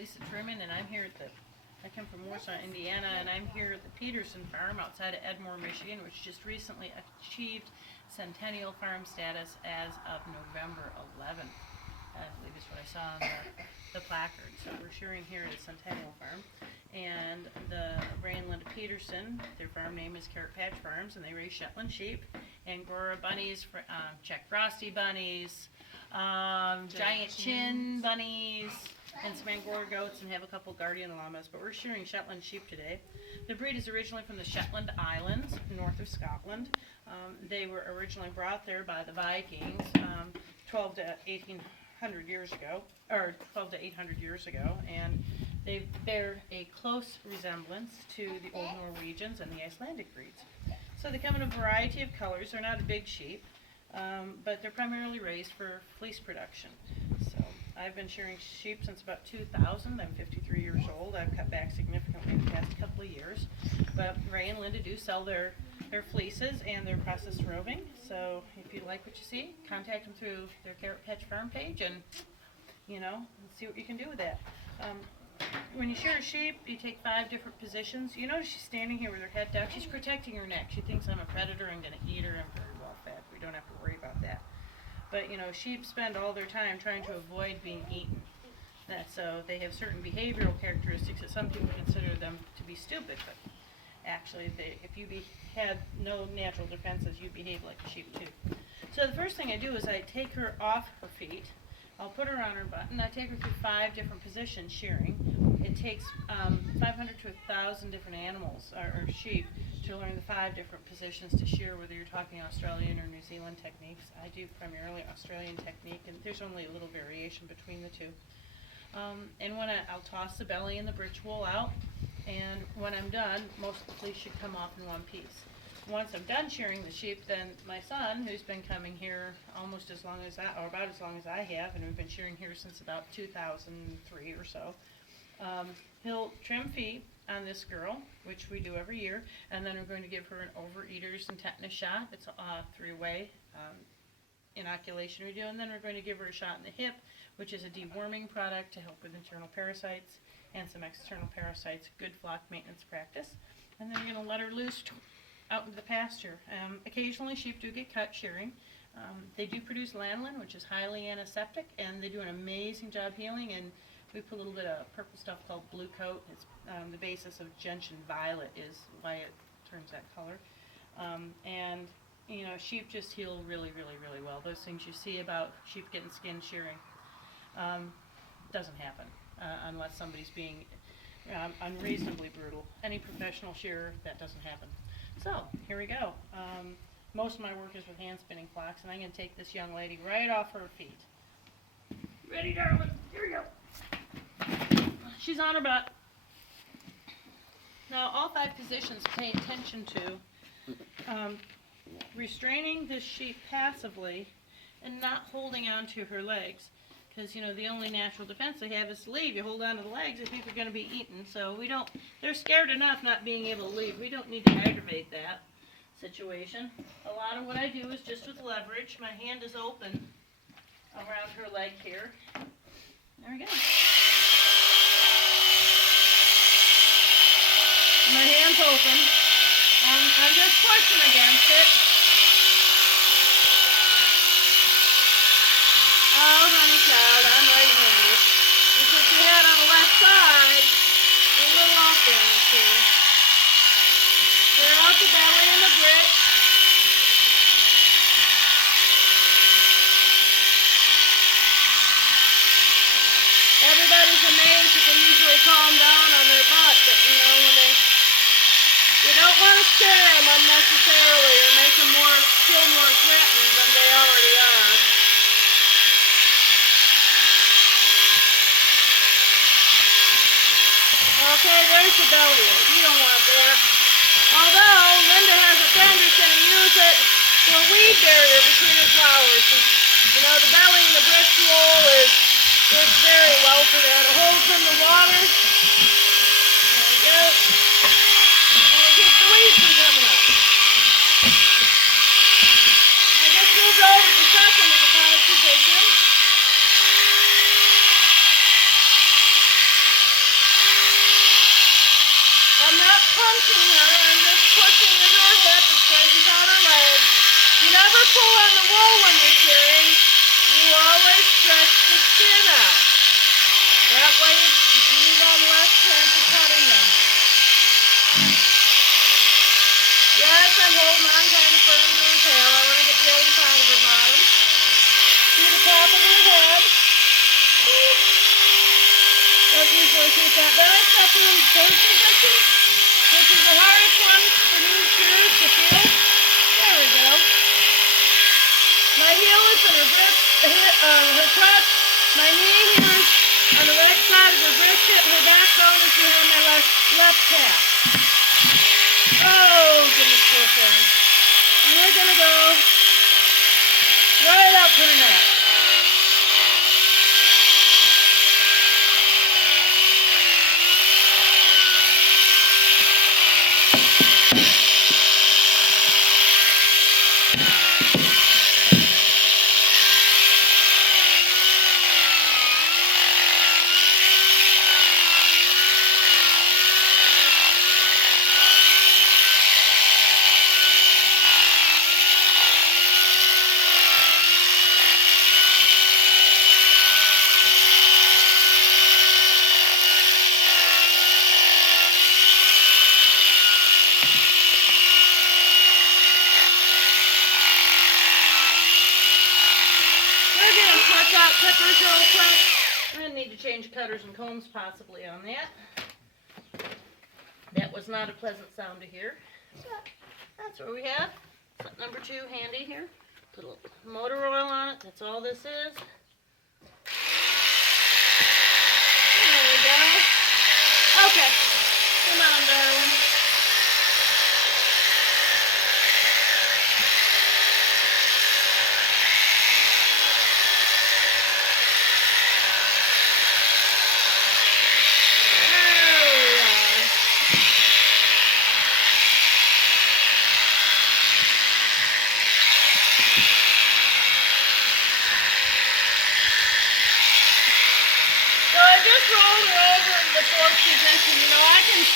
Lisa Truman, and I'm here at I come from Warsaw, Indiana, and I'm here at the Peterson Farm outside of Edmore, Michigan, which just recently achieved Centennial Farm status as of November 11th. I believe is what I saw on the placard. So we're shearing here at Centennial Farm. And Ray and Linda Peterson, their farm name is Carrot Patch Farms, and they raise Shetland sheep, Angora bunnies, Czech Frosty bunnies, giant chin bunnies, and some Angora goats, and have a couple guardian llamas. But we're shearing Shetland sheep today. The breed is originally from the Shetland Islands, north of Scotland. They were originally brought there by the Vikings 12 to 1800 years ago, or 12 to 800 years ago, and they bear a close resemblance to the old Norwegians and the Icelandic breeds. So they come in a variety of colors. They're not a big sheep, but they're primarily raised for fleece production. So I've been shearing sheep since about 2000. I'm 53 years old. I've cut back significantly in the past couple of years. But Ray and Linda do sell their fleeces and their processed roving. So if you like what you see, contact them through their Carrot Patch Farm page and, see what you can do with that. When you shear a sheep, you take 5 different positions. You notice she's standing here with her head down. She's protecting her neck. She thinks I'm a predator and going to eat her. I'm very well fed. We don't have to worry about that. But, sheep spend all their time trying to avoid being eaten. So they have certain behavioral characteristics that some people consider them to be stupid. But actually, if you had no natural defenses, you'd behave like a sheep too. So the first thing I do is I take her off her feet. I'll put her on her butt, and I take her through 5 different positions shearing. It takes 500 to 1,000 different animals, or sheep, to learn the 5 different positions to shear, whether you're talking Australian or New Zealand techniques. I do primarily Australian technique, and there's only a little variation between the two. And when I'll toss the belly and the britch wool out, and when I'm done, most of the fleece should come off in one piece. Once I'm done shearing the sheep, then my son, who's been coming here almost as long as or about as long as I have, and we've been shearing here since about 2003 or so, he'll trim feet on this girl, which we do every year, and then we're going to give her an overeaters and tetanus shot. It's a 3-way inoculation we do, and then we're going to give her a shot in the hip, which is a deworming product to help with internal parasites and some external parasites. Good flock maintenance practice. And then we're going to let her loose out into the pasture. Occasionally sheep do get cut shearing. They do produce lanolin, which is highly antiseptic, and they do an amazing job healing, and we put a little bit of purple stuff called blue coat. It's the basis of gentian violet is why it turns that color. And sheep just heal really, really, really well. Those things you see about sheep getting skin shearing doesn't happen unless somebody's being unreasonably brutal. Any professional shearer, that doesn't happen. So, here we go. Most of my work is with hand spinning flocks, and I'm going to take this young lady right off her feet. Ready, darling? Here we go. She's on her butt. Now, all 5 positions pay attention to restraining this sheep passively and not holding on to her legs. Because, the only natural defense they have is to leave. You hold on to the legs if people are going to be eaten. So they're scared enough not being able to leave. We don't need to aggravate that situation. A lot of what I do is just with leverage. My hand is open around her leg here. There we go. My hand's open. I'm just pushing against it. Oh, honey child, I'm right-handed. You put your head on the left side. You're a little off balance here. Clear out the belly and the britch. Everybody's amazed that they usually calm down on their butt, but when you don't want to scare them unnecessarily or make them feel more threatened than they already are. Okay, there's the belly. You don't want that. Although, Linda has a friend who's going to use it for a weed barrier between her flowers. And, the belly and the britch wool works very well for that. It holds in the water. There we go. And it keeps the weeds from coming up. I just moved over to the second of the 5 position. careful on the wool when you're shearing. You always stretch the skin out. That way you have less chance of cutting them. Yes, I'm holding on kind of firm to her tail. I want to get the other side of her bottom. To the top of her head. Don't usually keep that. Then I step in third position, which is the hardest one for new shearers to feel. There we go. My heel is in her wrist, her crotch. My knee here is on the right side of her wrist hip. Her backbone is behind my left calf. Oh, goodness gracious. And we're going to go right up her neck. Clippers real quick. I need to change cutters and combs possibly on that. That was not a pleasant sound to hear. But that's what we have. Set number 2 handy here. Put a little motor oil on it. That's all this is. There we go. Okay. Come on, darling.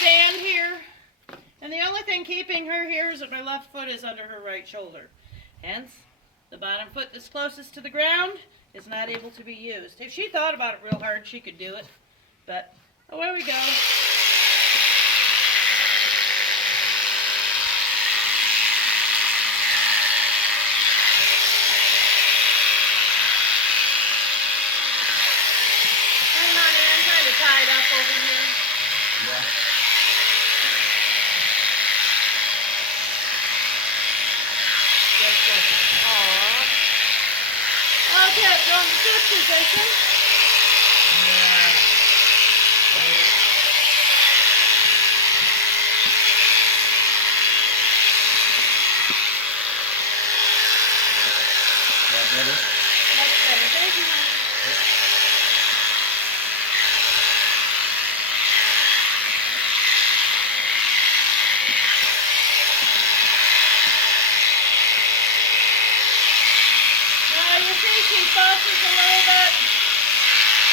Stand here, and the only thing keeping her here is that my left foot is under her right shoulder. Hence, the bottom foot that's closest to the ground is not able to be used. If she thought about it real hard, she could do it, but away we go. Hang on, I'm trying to tie it up over here. Yeah. Okay, go in the 5th position. Yeah. That better? That's better. Thank you, Mom. Fusses a little bit.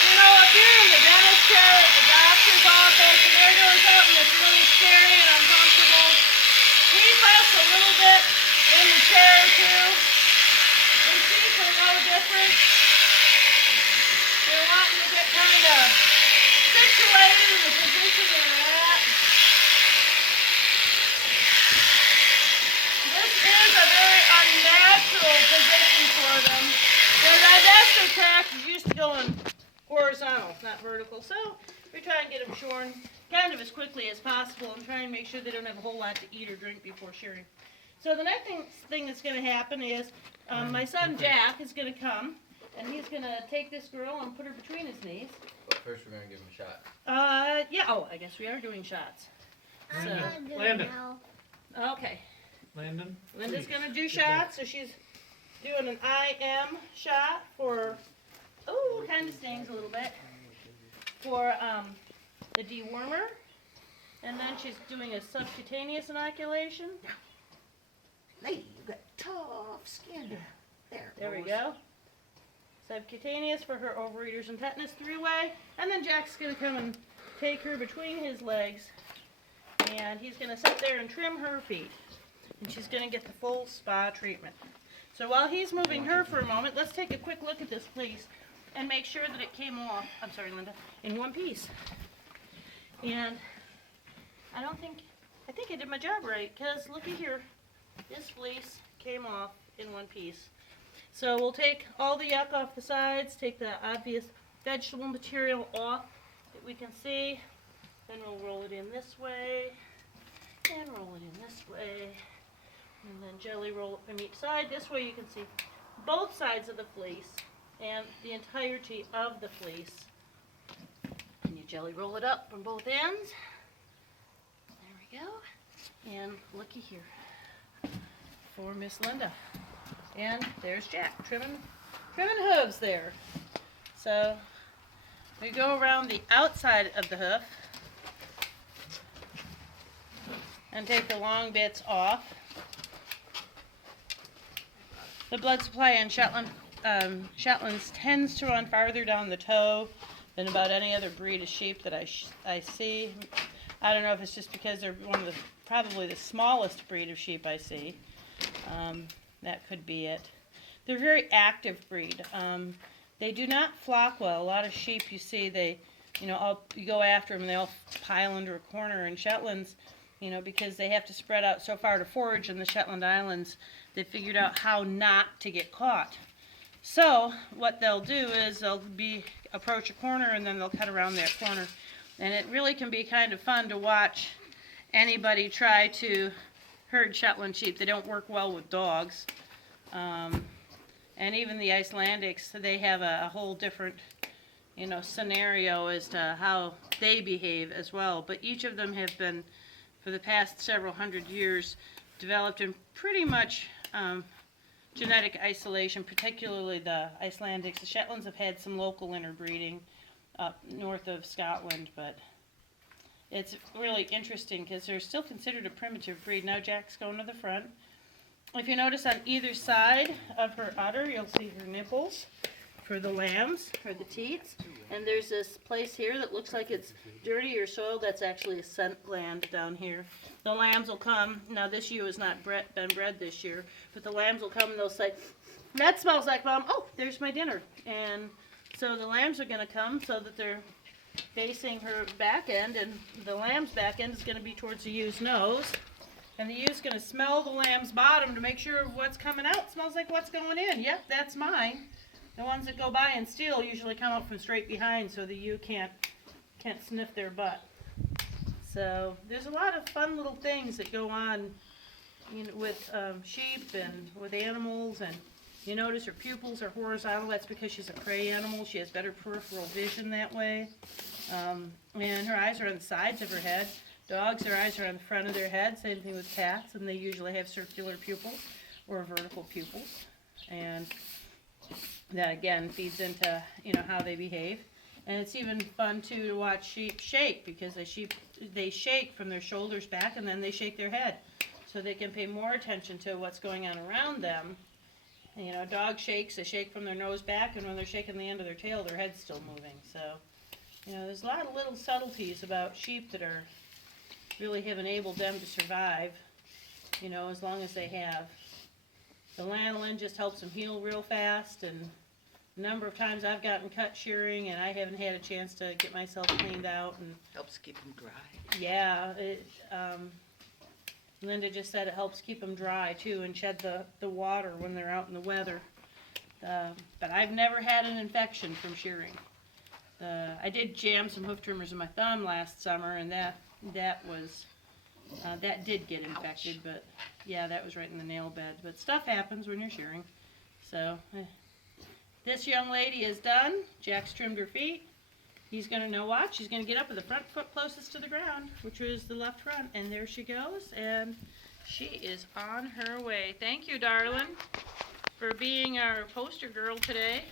You know, if you're in the dentist chair at the doctor's office and there goes something that's really scary and uncomfortable, he fuss a little bit in the chair too. And she's no different. You're wanting to get kind of situated in the position you're at. This is a very unnatural position for them. Their digestive tract is used to going horizontal, not vertical. So we try and get them shorn kind of as quickly as possible and try and make sure they don't have a whole lot to eat or drink before shearing. So the next thing that's going to happen is my son Jack is going to come and he's going to take this girl and put her between his knees. But first we're going to give him a shot. Yeah. Oh, I guess we are doing shots. Landon. Okay. Landon. Linda's going to do shots, so she's doing an IM shot for, oh, kind of stings a little bit, for the dewormer, and then she's doing a subcutaneous inoculation. Lady, you got tough skin. There we go. Subcutaneous for her overeaters and tetanus 3-way, and then Jack's going to come and take her between his legs, and he's going to sit there and trim her feet, and she's going to get the full spa treatment. So while he's moving her for a moment, let's take a quick look at this fleece and make sure that it came off, I'm sorry, Linda, in one piece. And I think I did my job right, because looky here, this fleece came off in one piece. So we'll take all the yuck off the sides, take the obvious vegetable material off that we can see, then we'll roll it in this way, and roll it in this way, and then jelly roll it from each side. This way you can see both sides of the fleece and the entirety of the fleece. And you jelly roll it up from both ends. There we go. And looky here for Miss Linda. And there's Jack trimming hooves there. So we go around the outside of the hoof and take the long bits off. The blood supply in Shetlands tends to run farther down the toe than about any other breed of sheep that I see. I don't know if it's just because they're probably the smallest breed of sheep I see. That could be it. They're a very active breed. They do not flock well. A lot of sheep you see, you go after them and they all pile into a corner. And Shetlands, because they have to spread out so far to forage in the Shetland Islands, they figured out how not to get caught. So what they'll do is they'll approach a corner and then they'll cut around that corner. And it really can be kind of fun to watch anybody try to herd Shetland sheep. They don't work well with dogs. And even the Icelandics, they have a whole different, scenario as to how they behave as well. But each of them have been, for the past several hundred years, developed in pretty much genetic isolation, particularly the Icelandics. The Shetlands have had some local interbreeding up north of Scotland, but it's really interesting because they're still considered a primitive breed. Now Jack's going to the front. If you notice on either side of her udder, you'll see her nipples for the lambs, or the teats. And there's this place here that looks like it's dirty or soiled. That's actually a scent gland down here. The lambs will come. Now this ewe has not been bred this year, but the lambs will come and they'll say, "That smells like Mom. Oh, there's my dinner." And so the lambs are going to come so that they're facing her back end, and the lamb's back end is going to be towards the ewe's nose. And the ewe's going to smell the lamb's bottom to make sure what's coming out smells like what's going in. Yep, that's mine. The ones that go by and steal usually come up from straight behind, so the ewe can't sniff their butt. So there's a lot of fun little things that go on, with sheep and with animals. And you notice her pupils are horizontal. That's because she's a prey animal. She has better peripheral vision that way. And her eyes are on the sides of her head. Dogs, their eyes are on the front of their head. Same thing with cats, and they usually have circular pupils or vertical pupils. And that again feeds into how they behave. And it's even fun too to watch sheep shake, because they shake from their shoulders back and then they shake their head, so they can pay more attention to what's going on around them. And, a dog shakes, they shake from their nose back, and when they're shaking the end of their tail, their head's still moving. So there's a lot of little subtleties about sheep that are really have enabled them to survive, as long as they have. The lanolin just helps them heal real fast, and a number of times I've gotten cut shearing and I haven't had a chance to get myself cleaned out. And Helps keep them dry. yeah, Linda just said it helps keep them dry too and shed the water when they're out in the weather. But I've never had an infection from shearing. I did jam some hoof trimmers in my thumb last summer, and that did get infected. Ouch. But yeah, that was right in the nail bed. But stuff happens when you're shearing. So this young lady is done. Jack's trimmed her feet. He's going to now watch. He's going to get up with the front foot closest to the ground, which is the left front. And there she goes. And she is on her way. Thank you, darling, for being our poster girl today.